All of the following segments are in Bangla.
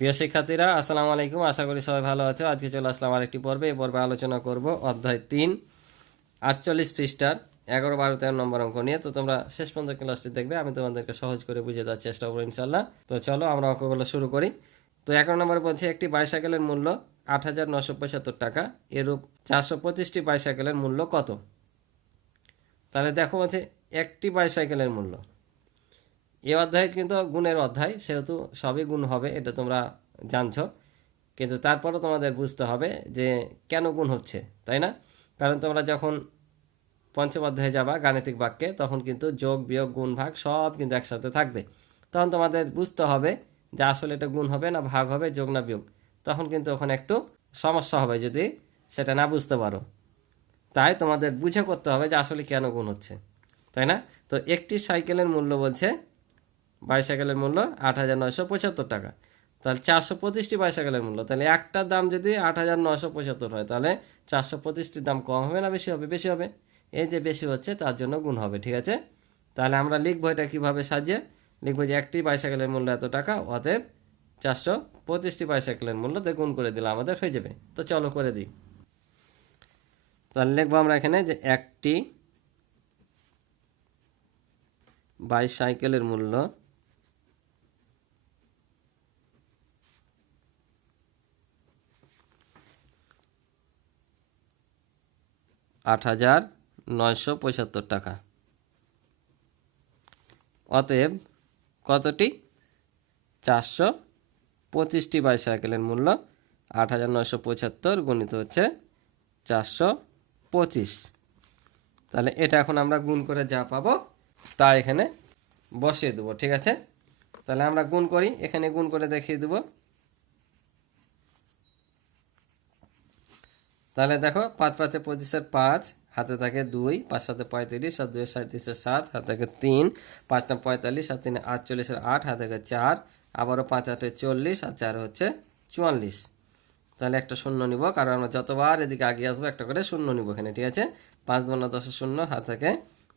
প্রিয় শিক্ষার্থীরা, আসসালামু আলাইকুম। আশা করি সবাই ভালো আছে। আজকে চলে আসলাম আরেকটি পর্বে। এই পর্বে আলোচনা করব অধ্যায় 3 48 পৃষ্ঠার 11, 12, 13 নম্বর অঙ্ক নিয়ে। তো তোমরা শেষ পর্যন্ত ক্লাসটি দেখবে, আমি তোমাদেরকে সহজ করে বুঝিয়ে দেওয়ার চেষ্টা করবো ইনশাল্লাহ। তো চলো আমরা অঙ্কগুলো শুরু করি। তো 11 নম্বর বলছে একটি বাইসাইকেলের মূল্য 8,975 টাকা, এরূপ 425টি বাইসাইকেলের মূল্য কত? তাহলে দেখো বলছে একটি বাইসাইকেলের মূল্য। এই অধ্যায় কিন্তু গুণের অধ্যায়, সেহেতু সবই গুণ হবে, এটা তোমরা জানছো। কিন্তু তারপরও তোমাদের বুঝতে হবে যে কেন গুণ হচ্ছে, তাই না? কারণ তোমরা যখন পঞ্চম অধ্যায়ে যাবা গাণিতিক বাক্যে, তখন কিন্তু যোগ বিয়োগ গুণ ভাগ সব কিন্তু একসাথে থাকবে। তখন তোমাদের বুঝতে হবে যে আসলে এটা গুণ হবে না ভাগ হবে, যোগ না বিয়োগ। তখন কিন্তু ওখানে একটু সমস্যা হবে যদি সেটা না বুঝতে পারো। তাই তোমাদের বুঝে করতে হবে যে আসলে কেন গুণ হচ্ছে, তাই না? তো একটি সাইকেলের মূল্য বলছে, বাইসাইকেলের মূল্য 8,975 টাকা। তাহলে 425টি বাইসাইকেলের মূল্য, তাহলে একটার দাম যদি 8,975 হয়, তাহলে 425টির দাম কম হবে না বেশি হবে? বেশি হবে। এই যে বেশি হচ্ছে তার জন্য গুণ হবে, ঠিক আছে? তাহলে আমরা লিখবো এটা কীভাবে সাজিয়ে লিখবো, যে একটি বাইসাইকেলের মূল্য এত টাকা, অতএব 425টি বাইসাইকেলের মূল্য দিয়ে গুণ করে দিলে আমাদের হয়ে যাবে। তো চলো করে দিই। তাহলে লিখবো আমরা এখানে যে একটি বাইসাইকেলের মূল্য 8,975 টাকা, অতএব কতটি? 425টি বাইসাইকেলের মূল্য 8,975 গুণিত হচ্ছে 425। তাহলে এটা এখন আমরা গুণ করে যা পাবো তা এখানে বসিয়ে দেবো, ঠিক আছে? তাহলে আমরা গুণ করি, এখানে গুণ করে দেখিয়ে দেবো। তাহলে দেখো 5 5 25 5, হাতে থাকে 2, 5 7 35, আর 2 37 7, হাতে থাকে 3, 5 9 45, আর 3 48, 8, হাতে থাকে 4, আবারও 5 8 40, আর 4 হচ্ছে 44। তাহলে একটা শূন্য নিব, কারণ আমরা যতবার এদিকে আগে আসবো একটা করে শূন্য নিব এখানে, ঠিক আছে? 5 2 10 শূন্য, হাত থেকে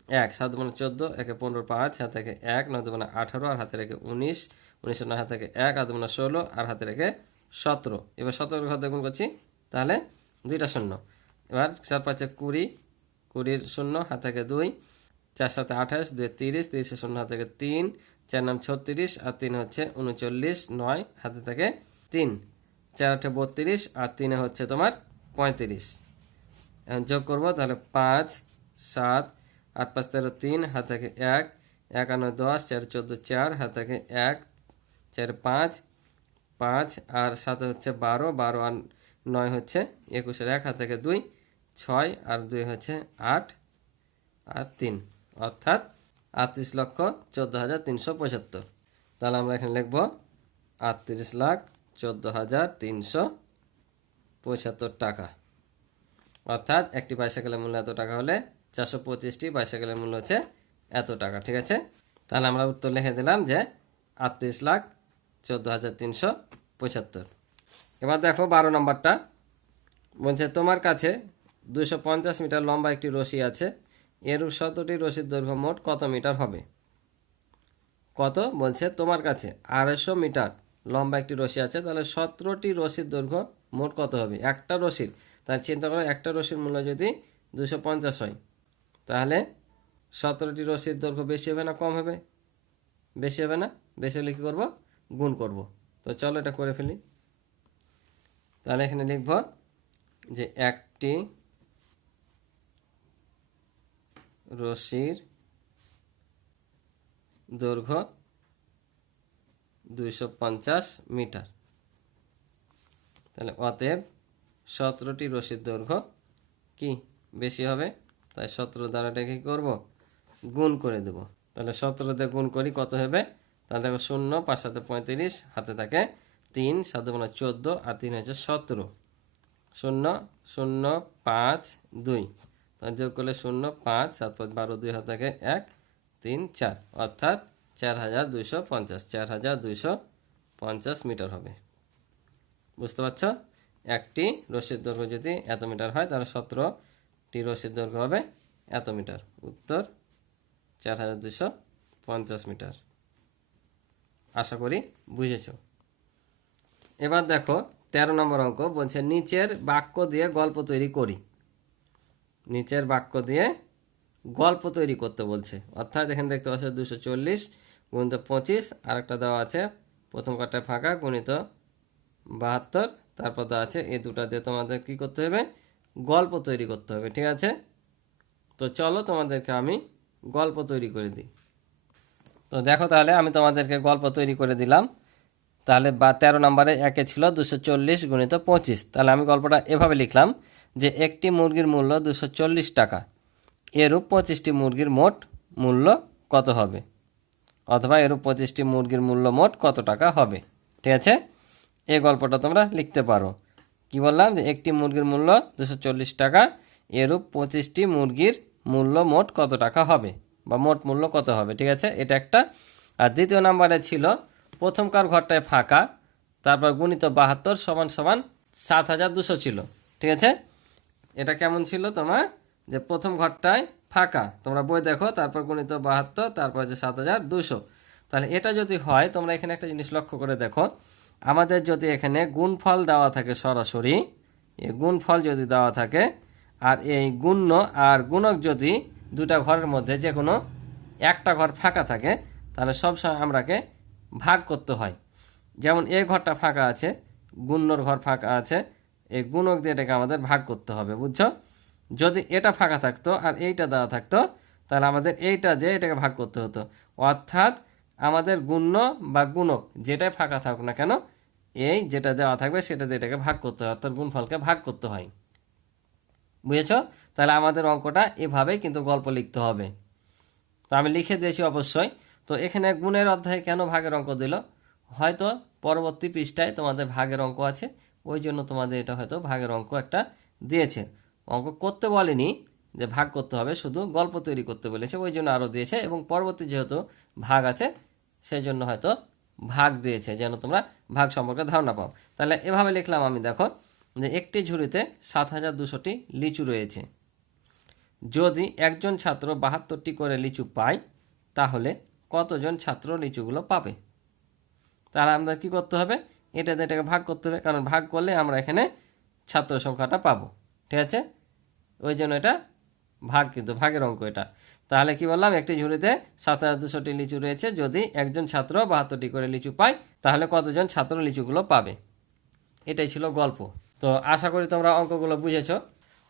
1, 7 2 14, 1 15 5, হাত থেকে 1, 9 2 18, আর হাতে রেখে 19, 19 9, হাত থেকে 1, 8 2 16, আর হাতে রেখে 17। এবার 17 ঘর গুণ করছি, তাহলে দুইটা শূন্য। এবার 4 5 20, 20 শূন্য, হাত থেকে 2, 4 7 28, 2 30, 30 শূন্য, হাত থেকে 3, 4 9 36, আর 3 হচ্ছে 39, 9, হাতে থেকে 3, 4 8 32, আর 3 হচ্ছে তোমার 35। এখন যোগ করবো, তাহলে 5 7 8 5 13 3, হাত থেকে 1, 1 9 10, 4 14 4, হাত থেকে 1, 4 5 5, আর 7 হচ্ছে 12, 12 আর 9 হচ্ছে 21, 1, হাত থেকে 2, 6, আর 2 হচ্ছে 8, আর 3, অর্থাৎ 38,14,375। তাহলে আমরা এখানে লিখব 38,14,375 টাকা। অর্থাৎ একটি বাইসাইকেলের মূল্য এত টাকা হলে 425টি বাইসাইকেলের মূল্য হচ্ছে এত টাকা, ঠিক আছে? তাহলে আমরা উত্তর লিখে দিলাম যে 38,14,375। এবার দেখো 12 নম্বরটা বলছে, তোমার কাছে 250 মিটার লম্বা একটি রশি আছে, এর 17টি রশির দৈর্ঘ্য মোট কত মিটার হবে? কত বলছে, তোমার কাছে 250 মিটার লম্বা একটি রশি আছে, তাহলে 17টি রশির দৈর্ঘ্য মোট কত হবে? একটা রশির, তাহলে চিন্তা করো একটা রশির মূল্য যদি 250 হয়, তাহলে 17টি রশির দৈর্ঘ্য বেশি হবে না কম হবে? বেশি হবে না? বেশি হলে কী করবো? গুণ করব। তো চলো এটা করে ফেলি। তাহলে এখানে লিখব যে একটি রশির দৈর্ঘ্য 250 মিটার, তাহলে অতএব 17টি রশির দৈর্ঘ্য কি বেশি হবে? তাই 17 দ্বারাটা কি করব? গুণ করে দেব। তাহলে 17 দিয়ে গুণ করি, কত হবে? তাহলে দেখো 0, 5 7 35, হাতে থাকে 3, 7 14, আর 3 হচ্ছে 17, 0 0 5 2, তাহলে যোগ করলে 0 5 7 5 12, 2 হাতে থাকে 1 3 4, অর্থাৎ 4,250, 4,250 মিটার হবে। বুঝতে পারছ? একটি রশির দৈর্ঘ্য যদি এত মিটার হয়, তাহলে 17টি রশির দৈর্ঘ্য হবে এত মিটার। উত্তর 4,250 মিটার। আশা করি বুঝেছ। এবার দেখো 13 নম্বর অঙ্ক বলছে নিচের বাক্য দিয়ে গল্প তৈরি করি। নিচের বাক্য দিয়ে গল্প তৈরি করতে বলছে, অর্থাৎ এখানে দেখতে পাচ্ছ 240 গুণিত 25, আরেকটা দেওয়া আছে প্রথম কাটায় ফাঁকা গুণিত 72, তারপর দেওয়া আছে এই দুটা দিয়ে তোমাদের কি করতে হবে, গল্প তৈরি করতে হবে। ঠিক আছে, তো চলো তোমাদেরকে আমি গল্প তৈরি করে দিই। তো দেখো তাহলে আমি তোমাদেরকে গল্প তৈরি করে দিলাম। তাহলে 13 নম্বরে একে ছিল 240 গুণিত 25। তাহলে আমি গল্পটা এভাবে লিখলাম যে একটি মুরগির মূল্য 240 টাকা, এরূপ 25টি মুরগির মোট মূল্য কত হবে, অথবা এরূপ 25টি মুরগির মূল্য মোট কত টাকা হবে। ঠিক আছে, এই গল্পটা তোমরা লিখতে পারো। কি বললাম যে একটি মুরগির মূল্য 240 টাকা, এরূপ 25টি মুরগির মূল্য মোট কত টাকা হবে, বা মোট মূল্য কত হবে। ঠিক আছে, এটা একটা। আর দ্বিতীয় নম্বরে ছিল প্রথমকার ঘরটায় ফাঁকা, তারপর গুণিত 72 সমান সমান 7200 ছিল। ঠিক আছে, এটা কেমন ছিল তোমার, যে প্রথম ঘরটায় ফাঁকা, তোমরা বই দেখো, তারপর গুণিত 72, তারপর যে 7200। তাহলে এটা যদি হয়, তোমরা এখানে একটা জিনিস লক্ষ্য করে দেখো, আমাদের যদি এখানে গুণফল দেওয়া থাকে সরাসরি, এই গুণফল যদি দেওয়া থাকে, আর এই গুণ্য আর গুণক যদি দুটা ঘরের মধ্যে যে কোনো একটা ঘর ফাঁকা থাকে, তাহলে সবসময় আমরাকে ভাগ করতে হয়। যেমন এই ঘরটা ফাঁকা আছে, গুণ্যর ঘর ফাঁকা আছে, এই গুণক দিয়ে এটাকে আমাদের ভাগ করতে হবে, বুঝছো। যদি এটা ফাঁকা থাকতো আর এইটা দেওয়া থাকতো, তাহলে আমাদের এইটা দিয়ে এটাকে ভাগ করতে হতো। অর্থাৎ আমাদের গুণ্য বা গুণক যেটাই ফাঁকা থাকুক না কেন, এই যেটা দেওয়া থাকবে সেটা দিয়ে এটাকে ভাগ করতে হয়, অর্থাৎ গুণফলকে ভাগ করতে হয়। বুঝেছ, তাহলে আমাদের অঙ্কটা এভাবেই কিন্তু গল্প লিখতে হবে। তো আমি লিখে দিয়েছি অবশ্যই। তো এখানে গুণের অধ্যায়ে কেন ভাগের অঙ্ক দিল, হয়তো পরবর্তী পৃষ্ঠায় তোমাদের ভাগের অঙ্ক আছে, ওই জন্য তোমাদের এটা হয়তো ভাগের অঙ্ক একটা দিয়েছে। অঙ্ক করতে বলেনি যে ভাগ করতে হবে, শুধু গল্প তৈরি করতে বলেছে, ওই জন্য আরও দিয়েছে। এবং পরবর্তী যেহেতু ভাগ আছে সেই জন্য হয়তো ভাগ দিয়েছে, যেন তোমরা ভাগ সম্পর্কে ধারণা পাও। তাহলে এভাবে লিখলাম আমি, দেখো যে একটি ঝুড়িতে 7200টি লিচু রয়েছে। যদি একজন ছাত্র 72টি করে লিচু পায়, তাহলে কতজন ছাত্র লিচুগুলো পাবে। তাহলে আমাদের কী করতে হবে, এটাতে এটাকে ভাগ করতে হবে, কারণ ভাগ করলে আমরা এখানে ছাত্র সংখ্যাটা পাবো। ঠিক আছে, ওই জন্য এটা ভাগ, কিন্তু ভাগের অঙ্ক এটা। তাহলে কি বললাম, একটি ঝুড়িতে 7200টি লিচু রয়েছে, যদি একজন ছাত্র 72টি করে লিচু পায়, তাহলে কতজন ছাত্র লিচুগুলো পাবে। এটাই ছিল গল্প। তো আশা করি তোমরা অঙ্কগুলো বুঝেছো।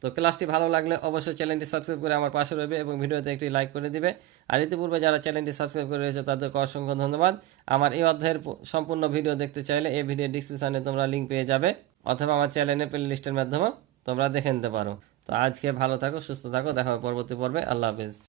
তো ক্লাসটি ভালো লাগলে অবশ্যই চ্যানেলটি সাবস্ক্রাইব করে আমার পাশে রইবে এবং ভিডিওতে একটি লাইক করে দিবে। আর ইতিপূর্বে যারা চ্যানেলটি সাবস্ক্রাইব করে রয়েছে তাদেরকে অসংখ্য ধন্যবাদ। আমার এই অধ্যায়ের সম্পূর্ণ ভিডিও দেখতে চাইলে এই ভিডিও ডিসক্রিপশানে তোমরা লিঙ্ক পেয়ে যাবে, অথবা আমার চ্যানেলের প্লে লিস্টের মাধ্যমে তোমরা দেখে নিতে পারো। তো আজকে ভালো থাকো, সুস্থ থাকো, দেখা হবে পরবর্তী পর্বে। আল্লাহ হাফেজ।